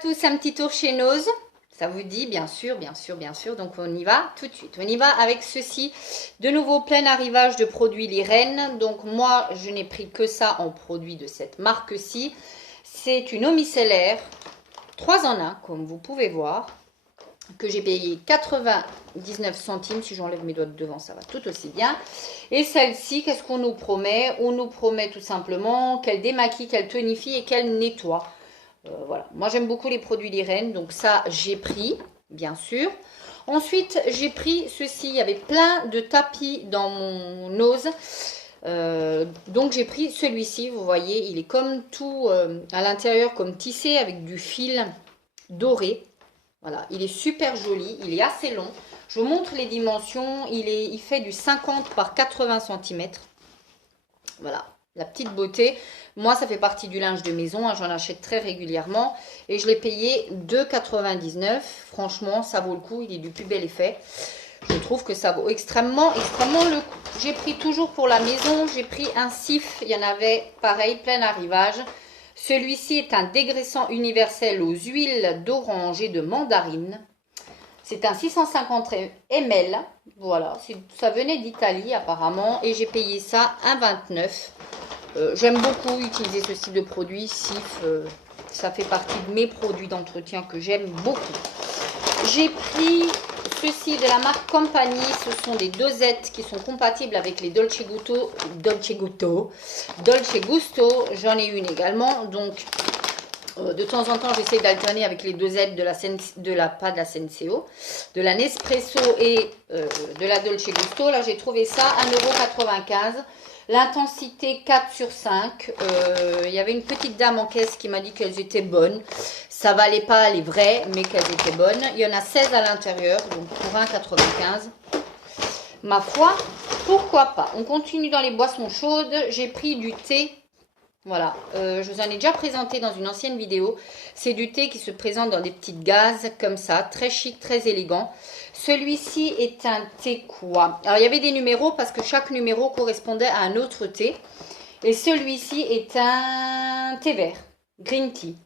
tous, un petit tour chez Nose. Ça vous dit, bien sûr, bien sûr, bien sûr. Donc, on y va tout de suite. On y va avec ceci. De nouveau, plein arrivage de produits Lirène. Donc, moi, je n'ai pris que ça en produit de cette marque-ci. C'est une eau micellaire, 3 en 1, comme vous pouvez voir, que j'ai payé 99 centimes. Si j'enlève mes doigts de devant, ça va tout aussi bien. Et celle-ci, qu'est-ce qu'on nous promet? On nous promet tout simplement qu'elle démaquille, qu'elle tonifie et qu'elle nettoie. Voilà, moi j'aime beaucoup les produits Lirène, donc ça j'ai pris, bien sûr. Ensuite, j'ai pris ceci, il y avait plein de tapis dans mon Nose. Donc j'ai pris celui-ci, vous voyez, il est comme tout à l'intérieur, comme tissé avec du fil doré. Voilà, il est super joli, il est assez long. Je vous montre les dimensions, il fait du 50 par 80 cm. Voilà, la petite beauté. Moi, ça fait partie du linge de maison, hein, j'en achète très régulièrement. Et je l'ai payé 2,99 €. Franchement, ça vaut le coup, il est du plus bel effet. Je trouve que ça vaut extrêmement, extrêmement le coup. J'ai pris toujours pour la maison, j'ai pris un cif. Il y en avait, pareil, plein arrivage. Celui-ci est un dégraissant universel aux huiles d'orange et de mandarine. C'est un 650 ml. Voilà, ça venait d'Italie apparemment. Et j'ai payé ça 1,29 €. J'aime beaucoup utiliser ce style de produit. Cif, ça fait partie de mes produits d'entretien que j'aime beaucoup. J'ai pris ceci de la marque Compagnie. Ce sont des dosettes qui sont compatibles avec les Dolce Gusto. J'en ai une également. Donc, de temps en temps, j'essaie d'alterner avec les dosettes pas de la Senseo, de la Nespresso et de la Dolce Gusto. Là, j'ai trouvé ça 1,95 €. L'intensité 4 sur 5. Il y avait une petite dame en caisse qui m'a dit qu'elles étaient bonnes. Ça valait pas les vraies, mais qu'elles étaient bonnes. Il y en a 16 à l'intérieur, donc pour 1,95 €. Ma foi, pourquoi pas. On continue dans les boissons chaudes. J'ai pris du thé. Voilà, je vous en ai déjà présenté dans une ancienne vidéo. C'est du thé qui se présente dans des petites gazes comme ça, très chic, très élégant. Celui-ci est un thé quoi? Alors, il y avait des numéros parce que chaque numéro correspondait à un autre thé. Et celui-ci est un thé vert, green tea.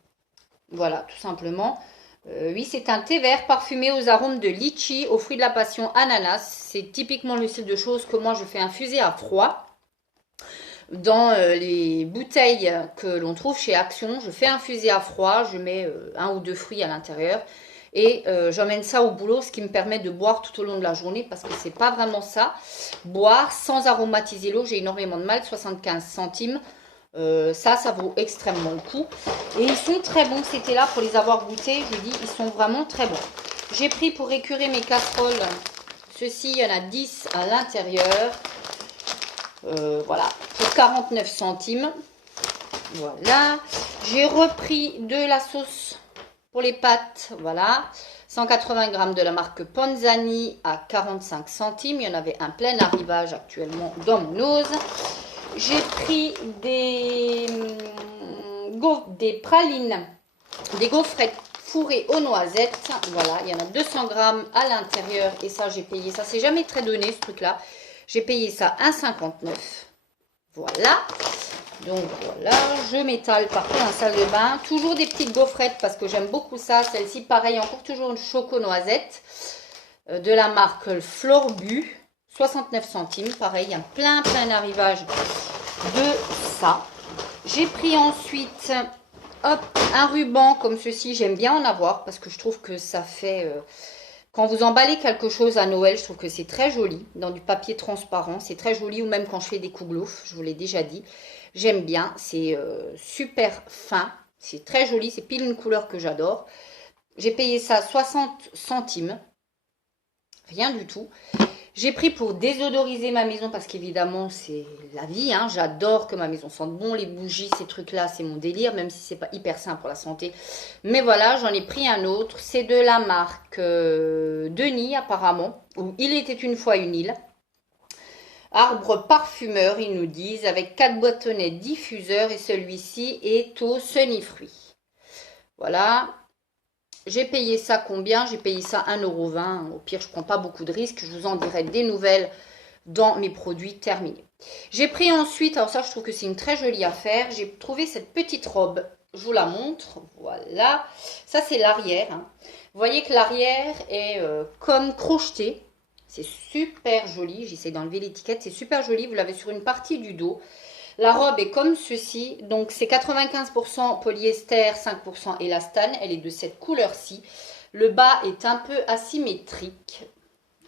Voilà, tout simplement. Oui, c'est un thé vert parfumé aux arômes de litchi, aux fruits de la passion, ananas. C'est typiquement le style de choses que moi je fais infuser à froid. Dans les bouteilles que l'on trouve chez Action, je fais infuser à froid, je mets 1 ou 2 fruits à l'intérieur et j'emmène ça au boulot, ce qui me permet de boire tout au long de la journée parce que c'est pas vraiment ça. Boire sans aromatiser l'eau, j'ai énormément de mal, 75 centimes. Ça vaut extrêmement le coup. Et ils sont très bons, c'était là pour les avoir goûtés, je dis, ils sont vraiment très bons. J'ai pris pour écurer mes casseroles, ceci, il y en a 10 à l'intérieur. Voilà, pour 49 centimes. Voilà. J'ai repris de la sauce pour les pâtes. Voilà. 180 g de la marque Panzani à 45 centimes. Il y en avait un plein arrivage actuellement dans mon Nose. J'ai pris des pralines, des gaufrettes fourrées aux noisettes. Voilà, il y en a 200 g à l'intérieur. Et ça, j'ai payé ça. C'est jamais très donné ce truc-là. J'ai payé ça 1,59 €. Voilà. Donc voilà, je m'étale partout dans la salle de bain. Toujours des petites gaufrettes parce que j'aime beaucoup ça. Celle-ci, pareil, encore toujours une choco-noisette de la marque Florbu. 69 centimes. Pareil, il y a plein d'arrivages de ça. J'ai pris ensuite, hop, un ruban comme ceci. J'aime bien en avoir parce que je trouve que ça fait... Quand vous emballez quelque chose à Noël, je trouve que c'est très joli. Dans du papier transparent, c'est très joli. Ou même quand je fais des kouglouf, je vous l'ai déjà dit. J'aime bien, c'est super fin. C'est très joli, c'est pile une couleur que j'adore. J'ai payé ça 60 centimes. Rien du tout. J'ai pris pour désodoriser ma maison parce qu'évidemment, c'est la vie. Hein. J'adore que ma maison sente bon. Les bougies, ces trucs-là, c'est mon délire, même si c'est pas hyper sain pour la santé. Mais voilà, j'en ai pris un autre. C'est de la marque Denis, apparemment. Ou Il était une fois une île. Arbre parfumeur, ils nous disent, avec 4 bâtonnets diffuseurs. Et celui-ci est au sunny-fruit. Voilà. J'ai payé ça combien? J'ai payé ça 1,20 €. Au pire, je ne prends pas beaucoup de risques. Je vous en dirai des nouvelles dans mes produits terminés. J'ai pris ensuite, alors ça, je trouve que c'est une très jolie affaire. J'ai trouvé cette petite robe je vous la montre. Voilà. Ça, c'est l'arrière. Hein. Vous voyez que l'arrière est comme crocheté. C'est super joli. J'essaie d'enlever l'étiquette. C'est super joli. Vous l'avez sur une partie du dos. La robe est comme ceci. Donc, c'est 95% polyester, 5% élastane. Elle est de cette couleur-ci. Le bas est un peu asymétrique.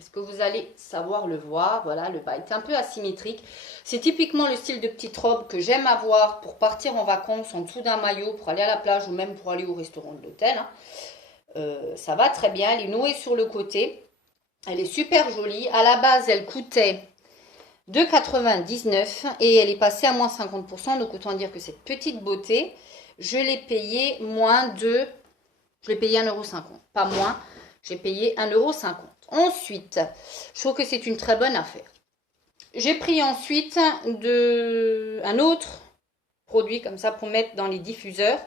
Est-ce que vous allez savoir le voir? Voilà, le bas est un peu asymétrique. C'est typiquement le style de petite robe que j'aime avoir pour partir en vacances en dessous d'un maillot, pour aller à la plage ou même pour aller au restaurant de l'hôtel. Hein. Ça va très bien. Elle est nouée sur le côté. Elle est super jolie. À la base, elle coûtait 2,99 et elle est passée à moins 50%. Donc, autant dire que cette petite beauté, je l'ai payée moins de... Je l'ai payé 1,50 €. Pas moins. J'ai payé 1,50 €. Ensuite, je trouve que c'est une très bonne affaire. J'ai pris ensuite un autre produit comme ça pour mettre dans les diffuseurs.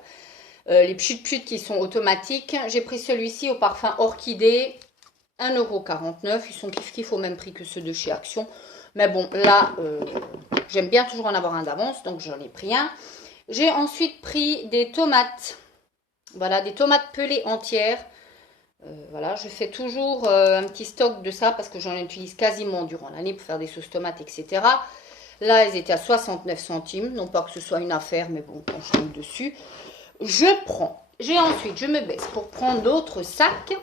Les pchut-pchut qui sont automatiques. J'ai pris celui-ci au parfum orchidée. 1,49 €. Ils sont kiff-kiff au même prix que ceux de chez Action. Mais bon, là, j'aime bien toujours en avoir un d'avance. Donc, j'en ai pris un. J'ai ensuite pris des tomates. Voilà, des tomates pelées entières. Voilà, je fais toujours un petit stock de ça parce que j'en utilise quasiment durant l'année pour faire des sauces tomates, etc. Là, elles étaient à 69 centimes. Non pas que ce soit une affaire, mais bon, quand je tombe dessus, je prends. Je me baisse pour prendre d'autres sacs.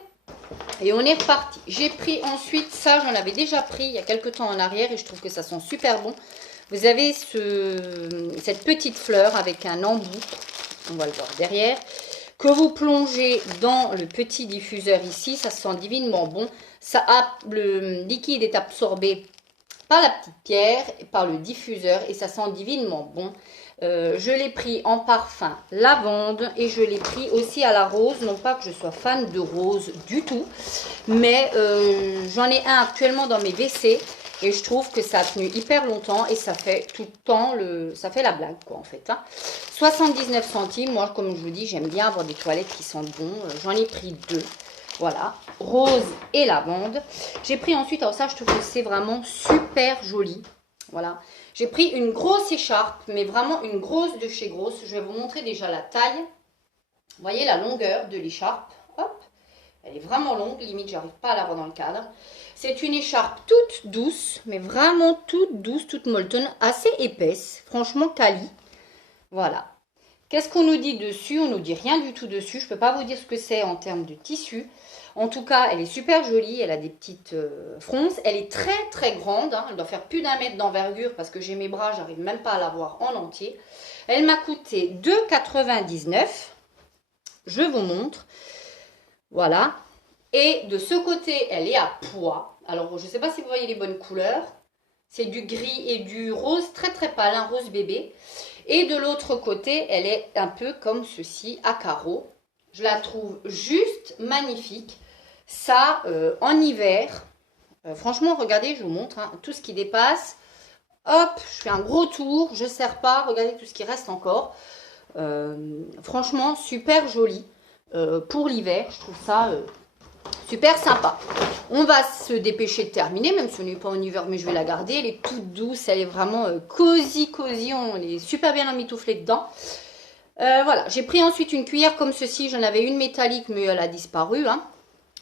Et on est reparti. J'ai pris ensuite ça, j'en avais déjà pris il y a quelques temps en arrière et je trouve que ça sent super bon. Vous avez cette petite fleur avec un embout. On va le voir derrière. Que vous plongez dans le petit diffuseur ici, ça sent divinement bon. Le liquide est absorbé par la petite pierre, par le diffuseur et ça sent divinement bon. Je l'ai pris en parfum lavande et je l'ai pris aussi à la rose. Non pas que je sois fan de rose du tout, mais j'en ai un actuellement dans mes WC. Et je trouve que ça a tenu hyper longtemps et ça fait tout le temps, ça fait la blague quoi en fait. Hein. 79 centimes, moi comme je vous dis, j'aime bien avoir des toilettes qui sentent bon. J'en ai pris deux, voilà, rose et lavande. J'ai pris ensuite, alors ça je trouve que c'est vraiment super joli. Voilà, j'ai pris une grosse écharpe, mais vraiment une grosse de chez Grosse. Je vais vous montrer déjà la taille. Vous voyez la longueur de l'écharpe, hop. Elle est vraiment longue, limite j'arrive pas à la voir dans le cadre. C'est une écharpe toute douce, mais vraiment toute douce, toute molletone, assez épaisse. Franchement, quali. Voilà. Qu'est-ce qu'on nous dit dessus? On nous dit rien du tout dessus. Je ne peux pas vous dire ce que c'est en termes de tissu. En tout cas, elle est super jolie. Elle a des petites fronces. Elle est très très grande. Hein. Elle doit faire plus d'1 mètre d'envergure parce que j'ai mes bras, j'arrive même pas à la voir en entier. Elle m'a coûté 2,99 €. Je vous montre. Voilà. Et de ce côté, elle est à pois. Alors, je ne sais pas si vous voyez les bonnes couleurs. C'est du gris et du rose très très pâle, un rose bébé. Et de l'autre côté, elle est un peu comme ceci, à carreaux. Je la trouve juste magnifique. Ça, en hiver, franchement, regardez, je vous montre, hein, tout ce qui dépasse. Hop, je fais un gros tour, je ne serre pas. Regardez tout ce qui reste encore. Franchement, super joli. Pour l'hiver, je trouve ça... super sympa. On va se dépêcher de terminer, même si on n'est pas en hiver, mais je vais la garder. Elle est toute douce, elle est vraiment cosy. On est super bien emmitouflé dedans. Voilà, j'ai pris ensuite une cuillère comme ceci. J'en avais une métallique, mais elle a disparu. Hein.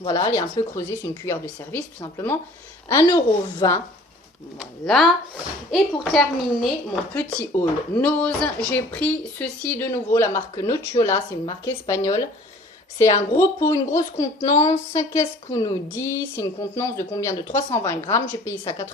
Voilà, elle est un peu creusée. C'est une cuillère de service, tout simplement. 1,20 €. Voilà. Et pour terminer mon petit haul nose, j'ai pris ceci de nouveau, la marque Nocciola. C'est une marque espagnole. C'est un gros pot, une grosse contenance. Qu'est-ce qu'on nous dit? C'est une contenance de combien? De 320 grammes. J'ai payé ça 4